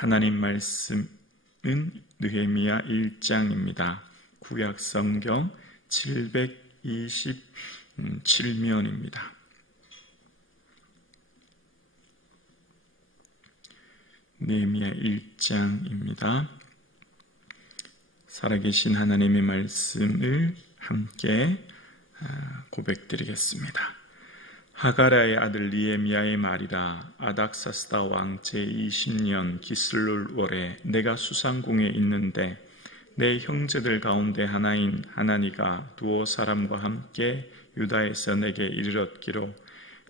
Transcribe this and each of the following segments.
하나님 말씀은 느헤미야 1장입니다. 구약 성경 727면입니다. 느헤미야 1장입니다. 살아계신 하나님의 말씀을 함께 고백드리겠습니다. 하가랴의 아들 느헤미야의 말이라. 아닥사스다 왕 제20년 기슬룰 월에 내가 수상궁에 있는데 내 형제들 가운데 하나인 하나니가 두어 사람과 함께 유다에서 내게 이르렀기로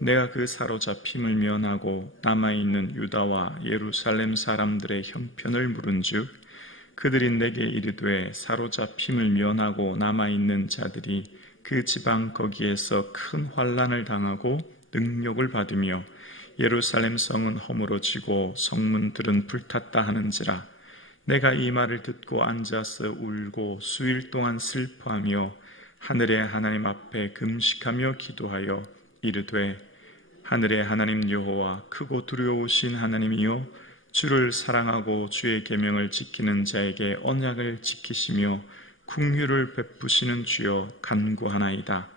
내가 그 사로잡힘을 면하고 남아있는 유다와 예루살렘 사람들의 형편을 물은즉 그들이 내게 이르되 사로잡힘을 면하고 남아있는 자들이 그 지방 거기에서 큰 환난을 당하고 능욕을 받으며 예루살렘 성은 허물어지고 성문들은 불탔다 하는지라. 내가 이 말을 듣고 앉아서 울고 수일 동안 슬퍼하며 하늘의 하나님 앞에 금식하며 기도하여 이르되 하늘의 하나님 여호와 크고 두려우신 하나님이요 주를 사랑하고 주의 계명을 지키는 자에게 언약을 지키시며 긍휼을 베푸시는 주여 간구하나이다.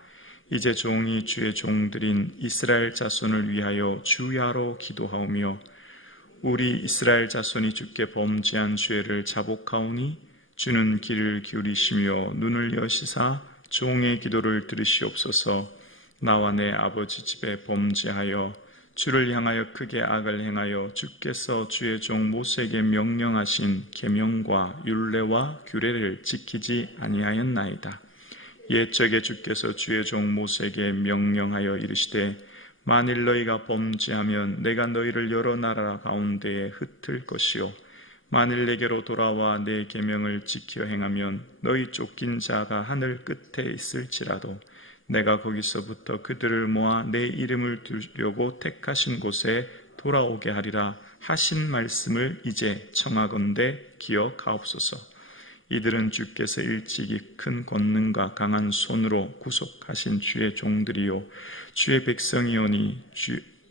이제 종이 주의 종들인 이스라엘 자손을 위하여 주야로 기도하오며 우리 이스라엘 자손이 주께 범죄한 죄를 자복하오니 주는 귀를 기울이시며 눈을 여시사 종의 기도를 들으시옵소서. 나와 내 아버지 집에 범죄하여 주를 향하여 크게 악을 행하여 주께서 주의 종 모세에게 명령하신 계명과 율례와 규례를 지키지 아니하였나이다. 옛적에 주께서 주의 종 모세에게 명령하여 이르시되 만일 너희가 범죄하면 내가 너희를 여러 나라 가운데에 흩을 것이요 만일 내게로 돌아와 내 계명을 지켜 행하면 너희 쫓긴 자가 하늘 끝에 있을지라도 내가 거기서부터 그들을 모아 내 이름을 두려고 택하신 곳에 돌아오게 하리라 하신 말씀을 이제 청하건대 기억하옵소서. 이들은 주께서 일찍이 큰 권능과 강한 손으로 구속하신 주의 종들이요 주의 백성이오니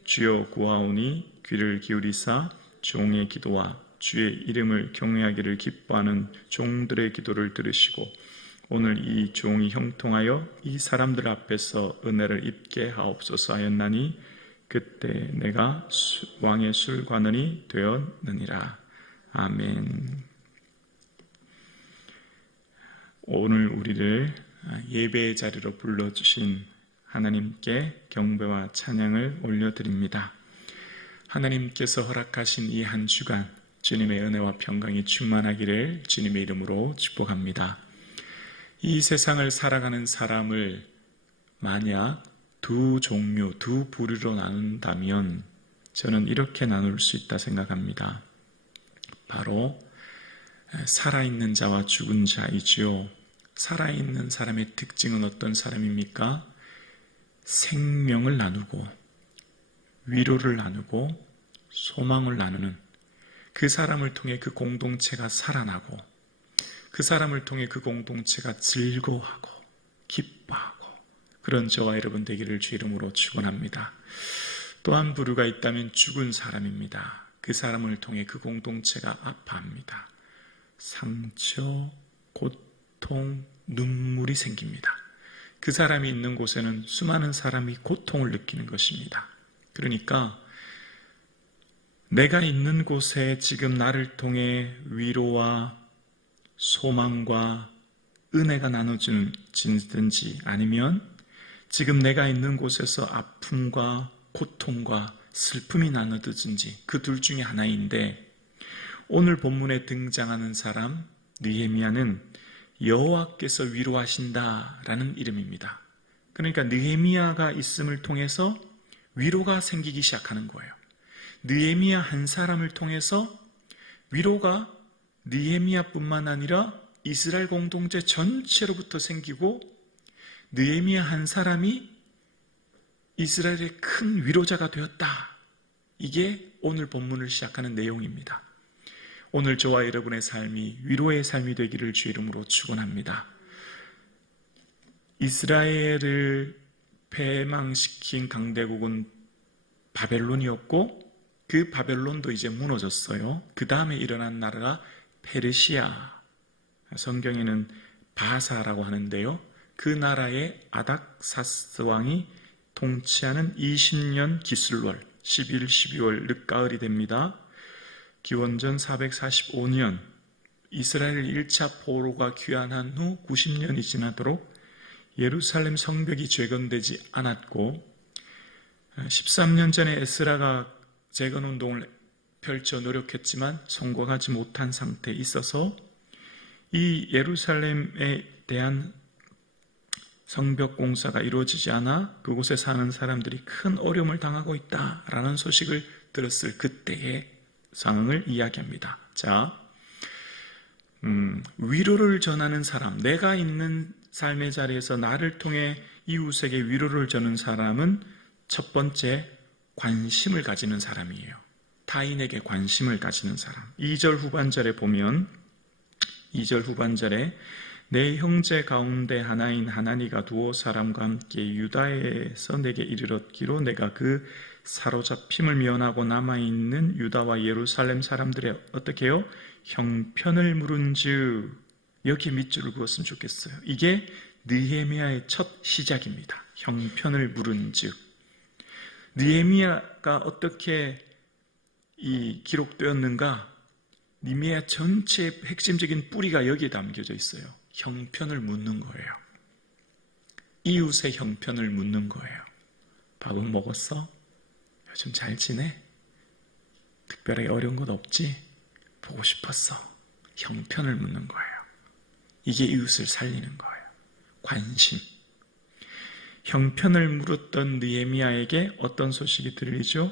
주여 구하오니 귀를 기울이사 종의 기도와 주의 이름을 경외하기를 기뻐하는 종들의 기도를 들으시고 오늘 이 종이 형통하여 이 사람들 앞에서 은혜를 입게 하옵소서 하였나니 그때 내가 왕의 술관원이 되었느니라. 아멘. 오늘 우리를 예배의 자리로 불러주신 하나님께 경배와 찬양을 올려드립니다. 하나님께서 허락하신 이 한 주간 주님의 은혜와 평강이 충만하기를 주님의 이름으로 축복합니다. 이 세상을 살아가는 사람을 만약 두 종류, 두 부류로 나눈다면 저는 이렇게 나눌 수 있다 생각합니다. 바로 살아있는 자와 죽은 자이지요. 살아있는 사람의 특징은 어떤 사람입니까? 생명을 나누고 위로를 나누고 소망을 나누는 그 사람을 통해 그 공동체가 살아나고 그 사람을 통해 그 공동체가 즐거워하고 기뻐하고 그런 저와 여러분 되기를 주 이름으로 축원합니다. 또 한 부류가 있다면 죽은 사람입니다. 그 사람을 통해 그 공동체가 아파합니다. 상처, 고통, 눈물이 생깁니다. 그 사람이 있는 곳에는 수많은 사람이 고통을 느끼는 것입니다. 그러니까 내가 있는 곳에 지금 나를 통해 위로와 소망과 은혜가 나눠지든지 아니면 지금 내가 있는 곳에서 아픔과 고통과 슬픔이 나눠지든지 그 둘 중에 하나인데 오늘 본문에 등장하는 사람 느헤미야는 여호와께서 위로하신다라는 이름입니다. 그러니까 느헤미야가 있음을 통해서 위로가 생기기 시작하는 거예요. 느헤미야 한 사람을 통해서 위로가 느헤미야뿐만 아니라 이스라엘 공동체 전체로부터 생기고 느헤미야 한 사람이 이스라엘의 큰 위로자가 되었다. 이게 오늘 본문을 시작하는 내용입니다. 오늘 저와 여러분의 삶이 위로의 삶이 되기를 주 이름으로 축원합니다. 이스라엘을 패망시킨 강대국은 바벨론이었고 그 바벨론도 이제 무너졌어요. 그 다음에 일어난 나라가 페르시아, 성경에는 바사라고 하는데요. 그 나라의 아닥사스 왕이 통치하는 20년 기슬월 11, 12월 늦가을이 됩니다. 기원전 445년 이스라엘 1차 포로가 귀환한 후 90년이 지나도록 예루살렘 성벽이 재건되지 않았고 13년 전에 에스라가 재건운동을 펼쳐 노력했지만 성공하지 못한 상태에 있어서 이 예루살렘에 대한 성벽 공사가 이루어지지 않아 그곳에 사는 사람들이 큰 어려움을 당하고 있다라는 소식을 들었을 그때의 상황을 이야기합니다. 자, 위로를 전하는 사람, 내가 있는 삶의 자리에서 나를 통해 이웃에게 위로를 전하는 사람은 첫 번째 관심을 가지는 사람이에요. 타인에게 관심을 가지는 사람. 2절 후반절에 보면 2절 후반절에 내 형제 가운데 하나인 하나니가 두어 사람과 함께 유다에서 내게 이르렀기로 내가 그 사로잡힘을 면하고 남아있는 유다와 예루살렘 사람들의 어떻게 해요? 형편을 물은즉 여기에 밑줄을 그었으면 좋겠어요. 이게 느헤미야의 첫 시작입니다. 형편을 물은즉 느헤미야가 어떻게 기록되었는가? 느헤미야 전체의 핵심적인 뿌리가 여기에 담겨져 있어요. 형편을 묻는 거예요. 이웃의 형편을 묻는 거예요. 밥은 먹었어? 요즘 잘 지내? 특별하게 어려운 것 없지? 보고 싶었어. 형편을 묻는 거예요. 이게 이웃을 살리는 거예요. 관심. 형편을 물었던 느헤미야에게 어떤 소식이 들리죠?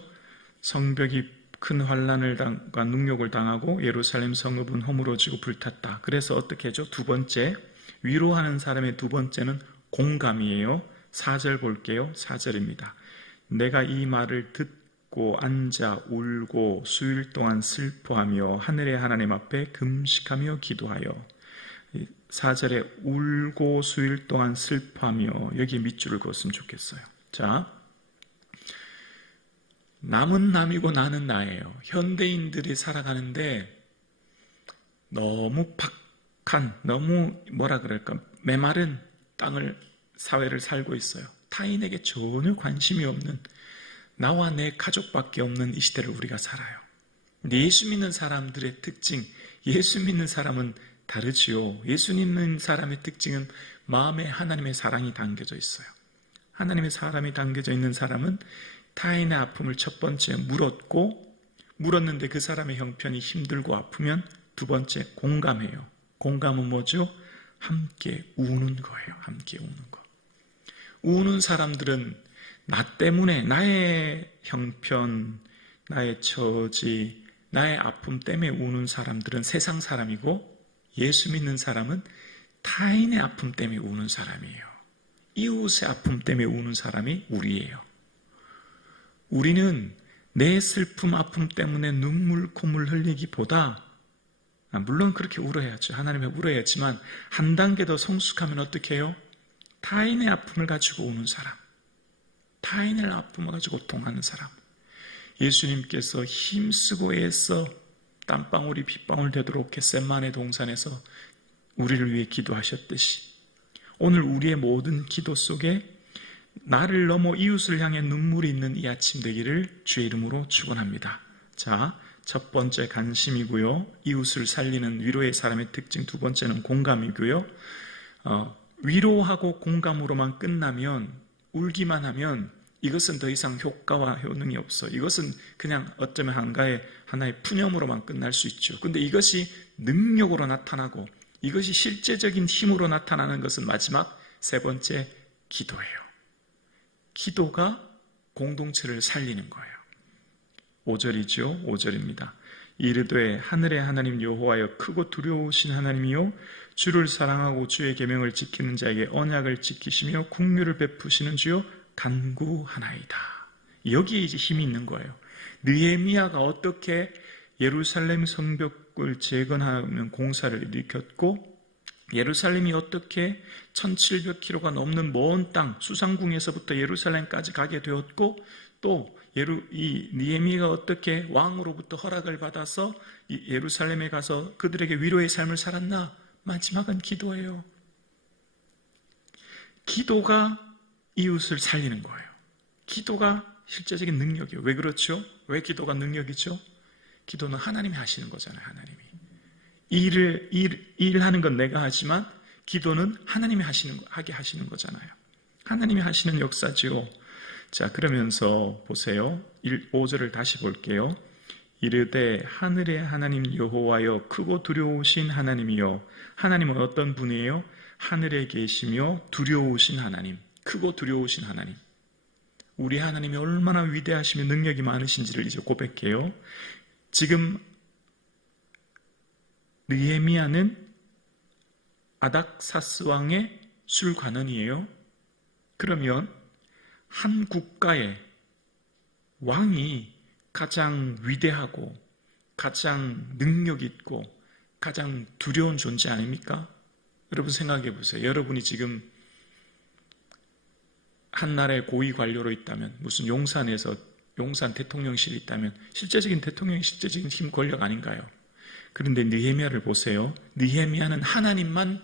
성벽이 큰 환난과 능욕을 당하고 예루살렘 성읍은 허물어지고 불탔다. 그래서 어떻게 하죠? 두 번째, 위로하는 사람의 두 번째는 공감이에요. 4절 볼게요. 4절입니다. 내가 이 말을 듣고 앉아 울고 수일 동안 슬퍼하며 하늘의 하나님 앞에 금식하며 기도하여 4절에 울고 수일 동안 슬퍼하며 여기에 밑줄을 그었으면 좋겠어요. 자, 남은 남이고 나는 나예요. 현대인들이 살아가는데 너무 박한, 너무 메마른 사회를 살고 있어요. 타인에게 전혀 관심이 없는, 나와 내 가족밖에 없는 이 시대를 우리가 살아요. 예수 믿는 사람들의 특징, 예수 믿는 사람은 다르지요. 예수 믿는 사람의 특징은 마음에 하나님의 사랑이 담겨져 있어요. 하나님의 사랑이 담겨져 있는 사람은 타인의 아픔을 첫 번째 물었는데 그 사람의 형편이 힘들고 아프면 두 번째 공감해요. 공감은 뭐죠? 함께 우는 거예요. 함께 우는 거. 우는 사람들은 나 때문에, 나의 형편, 나의 처지, 나의 아픔 때문에 우는 사람들은 세상 사람이고, 예수 믿는 사람은 타인의 아픔 때문에 우는 사람이에요. 이웃의 아픔 때문에 우는 사람이 우리예요. 우리는 내 슬픔, 아픔 때문에 눈물, 콧물 흘리기보다, 물론 그렇게 울어야죠. 하나님에 울어야지만 한 단계 더 성숙하면 어떻게 해요? 타인의 아픔을 가지고 우는 사람, 타인의 아픔을 가지고 고통하는 사람. 예수님께서 힘쓰고 애써 땀방울이 빗방울 되도록 겟세마네 동산에서 우리를 위해 기도하셨듯이 오늘 우리의 모든 기도 속에 나를 넘어 이웃을 향해 눈물이 있는 이 아침 되기를 주의 이름으로 축원합니다. 자, 첫 번째 관심이고요. 이웃을 살리는 위로의 사람의 특징. 두 번째는 공감이고요. 위로하고 공감으로만 끝나면, 울기만 하면 이것은 더 이상 효과와 효능이 없어. 이것은 그냥 어쩌면 하나의 푸념으로만 끝날 수 있죠. 근데 이것이 능력으로 나타나고 이것이 실제적인 힘으로 나타나는 것은 마지막 세 번째 기도예요. 기도가 공동체를 살리는 거예요. 5절이죠. 5절입니다. 이르되 하늘의 하나님 여호와여 크고 두려우신 하나님이요 주를 사랑하고 주의 계명을 지키는 자에게 언약을 지키시며 긍휼을 베푸시는 주요 간구하나이다. 여기에 이제 힘이 있는 거예요. 느헤미야가 어떻게 예루살렘 성벽을 재건하는 공사를 일으켰고, 예루살렘이 어떻게 1700km가 넘는 먼 땅 수상궁에서부터 예루살렘까지 가게 되었고, 또 이 느헤미야가 어떻게 왕으로부터 허락을 받아서 이 예루살렘에 가서 그들에게 위로의 삶을 살았나? 마지막은 기도예요. 기도가 이웃을 살리는 거예요. 기도가 실제적인 능력이에요. 왜 그렇죠? 왜 기도가 능력이죠? 기도는 하나님이 하시는 거잖아요. 하나님이 일하는 건 내가 하지만 기도는 하나님이 하게 하시는 거잖아요. 하나님이 하시는 역사죠. 자, 그러면서 보세요. 5절을 다시 볼게요. 이르되 하늘의 하나님 여호와여 크고 두려우신 하나님이여. 하나님은 어떤 분이에요? 하늘에 계시며 두려우신 하나님, 크고 두려우신 하나님. 우리 하나님이 얼마나 위대하시며 능력이 많으신지를 이제 고백해요. 지금 느헤미야는 아닥사스 왕의 술관원이에요. 그러면 한 국가의 왕이 가장 위대하고 가장 능력 있고 가장 두려운 존재 아닙니까? 여러분 생각해 보세요. 여러분이 지금 한 나라의 고위 관료로 있다면, 무슨 용산 대통령실이 있다면 실제적인 대통령이 실제적인 힘 권력 아닌가요? 그런데 느헤미야를 보세요. 느헤미야는 하나님만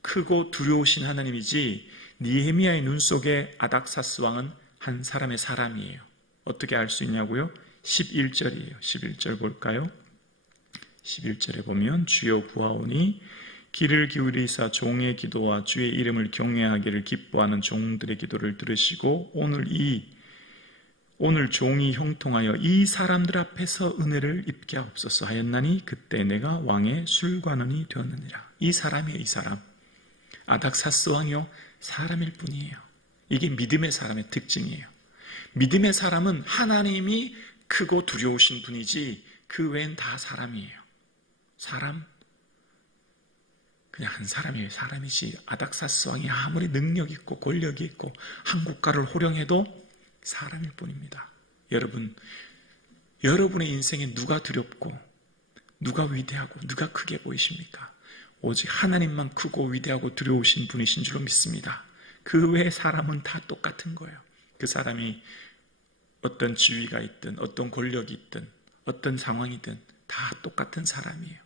크고 두려우신 하나님이지, 느헤미야의 눈 속에 아닥사스 왕은 한 사람의 사람이에요. 어떻게 알 수 있냐고요? 11절이에요. 11절 볼까요? 11절에 보면 주여 구하오니 귀를 기울이사 종의 기도와 주의 이름을 경외하기를 기뻐하는 종들의 기도를 들으시고 오늘 종이 형통하여 이 사람들 앞에서 은혜를 입게 하옵소서 하였나니 그때 내가 왕의 술관원이 되었느니라. 이 사람이에요. 이 사람. 아닥사스 왕이요, 사람일 뿐이에요. 이게 믿음의 사람의 특징이에요. 믿음의 사람은 하나님이 크고 두려우신 분이지 그 외엔 다 사람이에요. 사람? 그냥 한 사람이에요. 사람이지. 아닥사스 왕이 아무리 능력 있고 권력이 있고 한 국가를 호령해도 사람일 뿐입니다. 여러분의 인생에 누가 두렵고 누가 위대하고 누가 크게 보이십니까? 오직 하나님만 크고 위대하고 두려우신 분이신 줄로 믿습니다. 그 외의 사람은 다 똑같은 거예요. 그 사람이 어떤 지위가 있든 어떤 권력이 있든 어떤 상황이든 다 똑같은 사람이에요.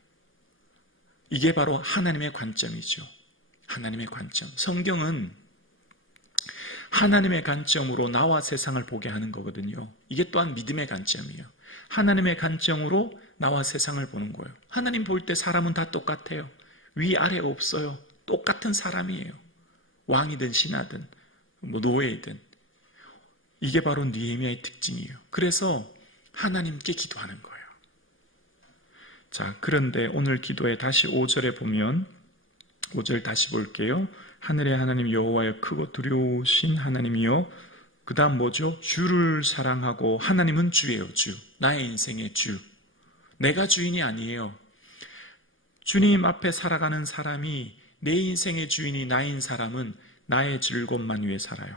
이게 바로 하나님의 관점이죠. 하나님의 관점. 성경은 하나님의 관점으로 나와 세상을 보게 하는 거거든요. 이게 또한 믿음의 관점이에요. 하나님의 관점으로 나와 세상을 보는 거예요. 하나님 볼 때 사람은 다 똑같아요. 위아래 없어요. 똑같은 사람이에요. 왕이든 신하든 노예이든. 이게 바로 느헤미야의 특징이에요. 그래서 하나님께 기도하는 거예요. 자, 그런데 오늘 기도에 다시 5절에 보면 5절 다시 볼게요. 하늘의 하나님 여호와여 크고 두려우신 하나님이요. 그 다음 뭐죠? 주를 사랑하고, 하나님은 주예요. 주. 나의 인생의 주. 내가 주인이 아니에요. 주님 앞에 살아가는 사람이, 내 인생의 주인이 나인 사람은 나의 즐거움만 위해 살아요.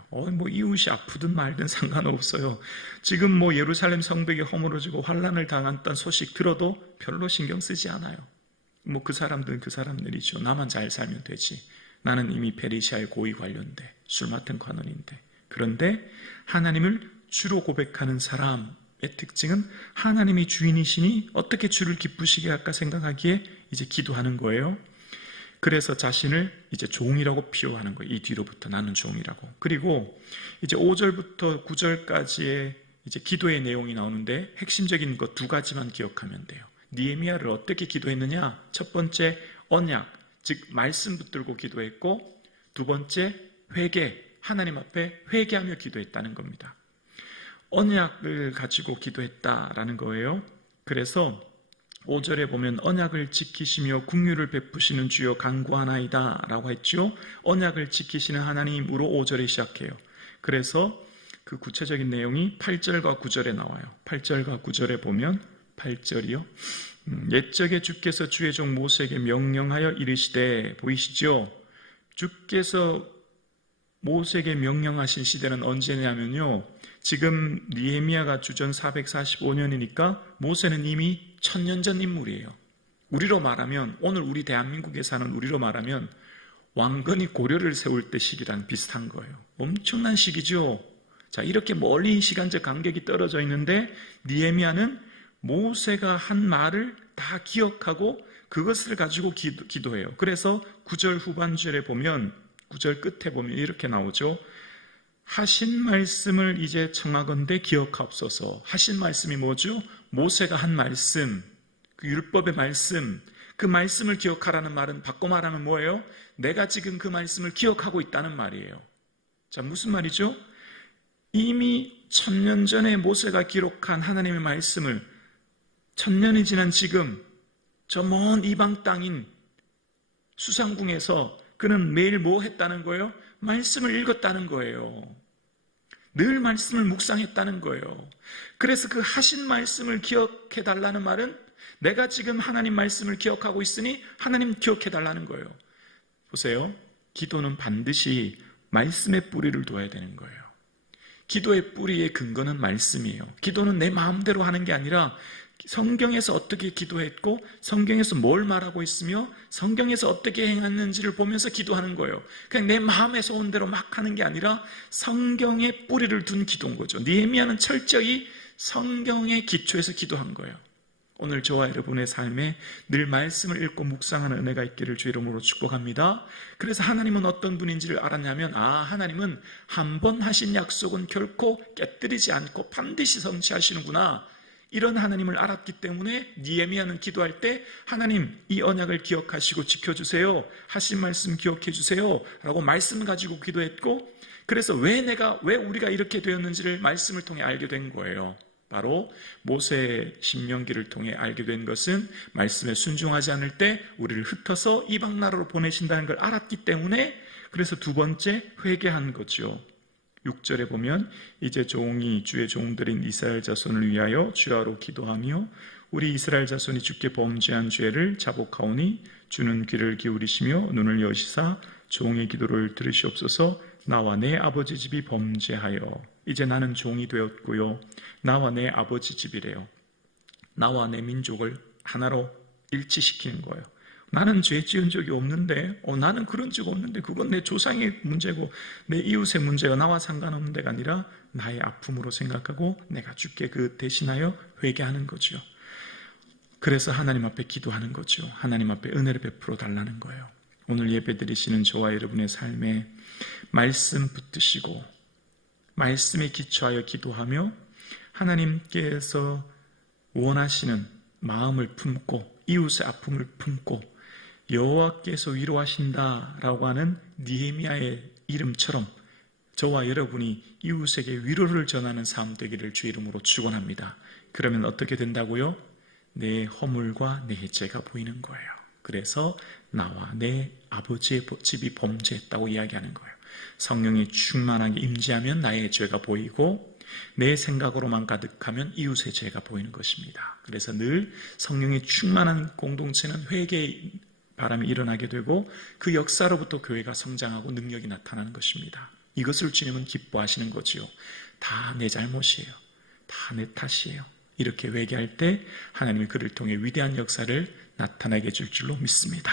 이웃이 아프든 말든 상관없어요. 지금 예루살렘 성벽이 허물어지고 환란을 당했다는 소식 들어도 별로 신경 쓰지 않아요. 그 사람들은 그 사람들이죠. 나만 잘 살면 되지. 나는 이미 페르시아의 고위 관료인데, 술 맡은 관원인데. 그런데 하나님을 주로 고백하는 사람의 특징은 하나님이 주인이시니 어떻게 주를 기쁘시게 할까 생각하기에 이제 기도하는 거예요. 그래서 자신을 이제 종이라고 비유하는 거예요. 이 뒤로부터 나는 종이라고. 그리고 이제 5절부터 9절까지의 이제 기도의 내용이 나오는데 핵심적인 것 2가지만 기억하면 돼요. 느헤미야를 어떻게 기도했느냐? 첫 번째 언약, 즉 말씀 붙들고 기도했고, 두 번째 회개, 하나님 앞에 회개하며 기도했다는 겁니다. 언약을 가지고 기도했다라는 거예요. 그래서 5절에 보면 언약을 지키시며 긍휼을 베푸시는 주여 간구하나이다 라고 했죠. 언약을 지키시는 하나님으로 5절에 시작해요. 그래서 그 구체적인 내용이 8절과 9절에 나와요. 8절과 9절에 보면 8절이요. 옛적에 주께서 주의 종 모세에게 명령하여 이르시되, 보이시죠? 주께서 모세에게 명령하신 시대는 언제냐면요, 지금 느헤미야가 주전 445년이니까 모세는 이미 1000년 전 인물이에요. 우리로 말하면, 오늘 우리 대한민국에 사는 우리로 말하면 왕건이 고려를 세울 때 시기랑 비슷한 거예요. 엄청난 시기죠. 자, 이렇게 멀리 시간적 간격이 떨어져 있는데 느헤미야는 모세가 한 말을 다 기억하고 그것을 가지고 기도해요. 그래서 9절 후반절에 보면, 9절 끝에 보면 이렇게 나오죠. 하신 말씀을 이제 청하건대 기억하옵소서. 하신 말씀이 뭐죠? 모세가 한 말씀, 그 율법의 말씀, 그 말씀을 기억하라는 말은 바꿔 말하면 뭐예요? 내가 지금 그 말씀을 기억하고 있다는 말이에요. 자, 무슨 말이죠? 이미 1000년 전에 모세가 기록한 하나님의 말씀을 1000년이 지난 지금 저 먼 이방 땅인 수상궁에서 그는 매일 뭐 했다는 거예요? 말씀을 읽었다는 거예요. 늘 말씀을 묵상했다는 거예요. 그래서 그 하신 말씀을 기억해 달라는 말은 내가 지금 하나님 말씀을 기억하고 있으니 하나님 기억해 달라는 거예요. 보세요. 기도는 반드시 말씀의 뿌리를 둬야 되는 거예요. 기도의 뿌리의 근거는 말씀이에요. 기도는 내 마음대로 하는 게 아니라 성경에서 어떻게 기도했고 성경에서 뭘 말하고 있으며 성경에서 어떻게 행했는지를 보면서 기도하는 거예요. 그냥 내 마음에서 온 대로 막 하는 게 아니라 성경에 뿌리를 둔 기도인 거죠. 느헤미야는 철저히 성경의 기초에서 기도한 거예요. 오늘 저와 여러분의 삶에 늘 말씀을 읽고 묵상하는 은혜가 있기를 주 이름으로 축복합니다. 그래서 하나님은 어떤 분인지를 알았냐면, 하나님은 한 번 하신 약속은 결코 깨뜨리지 않고 반드시 성취하시는구나, 이런 하나님을 알았기 때문에 느헤미야는 기도할 때 하나님 이 언약을 기억하시고 지켜주세요, 하신 말씀 기억해 주세요 라고 말씀 가지고 기도했고, 그래서 왜 우리가 이렇게 되었는지를 말씀을 통해 알게 된 거예요. 바로 모세의 신명기를 통해 알게 된 것은 말씀에 순종하지 않을 때 우리를 흩어서 이방 나라로 보내신다는 걸 알았기 때문에, 그래서 두 번째 회개한 거죠. 6절에 보면 이제 종이 주의 종들인 이스라엘 자손을 위하여 주야로 기도하며 우리 이스라엘 자손이 주께 범죄한 죄를 자복하오니 주는 귀를 기울이시며 눈을 여시사 종의 기도를 들으시옵소서. 나와 내 아버지 집이 범죄하여, 이제 나는 종이 되었고요, 나와 내 아버지 집이래요. 나와 내 민족을 하나로 일치시키는 거예요. 나는 죄 지은 적이 없는데, 나는 그런 적 없는데, 그건 내 조상의 문제고 내 이웃의 문제가 나와 상관없는 데가 아니라 나의 아픔으로 생각하고 내가 주께 그 대신하여 회개하는 거죠. 그래서 하나님 앞에 기도하는 거죠. 하나님 앞에 은혜를 베풀어 달라는 거예요. 오늘 예배 드리시는 저와 여러분의 삶에 말씀 붙드시고 말씀에 기초하여 기도하며 하나님께서 원하시는 마음을 품고 이웃의 아픔을 품고 여호와께서 위로하신다라고 하는 느헤미야의 이름처럼 저와 여러분이 이웃에게 위로를 전하는 삶 되기를 주 이름으로 축원합니다. 그러면 어떻게 된다고요? 내 허물과 내 죄가 보이는 거예요. 그래서 나와 내 아버지의 집이 범죄했다고 이야기하는 거예요. 성령이 충만하게 임재하면 나의 죄가 보이고 내 생각으로만 가득하면 이웃의 죄가 보이는 것입니다. 그래서 늘 성령이 충만한 공동체는 회개의 바람이 일어나게 되고 그 역사로부터 교회가 성장하고 능력이 나타나는 것입니다. 이것을 주님은 기뻐하시는 거지요. 다 내 잘못이에요. 다 내 탓이에요. 이렇게 회개할 때 하나님이 그를 통해 위대한 역사를 나타나게 해줄 줄로 믿습니다.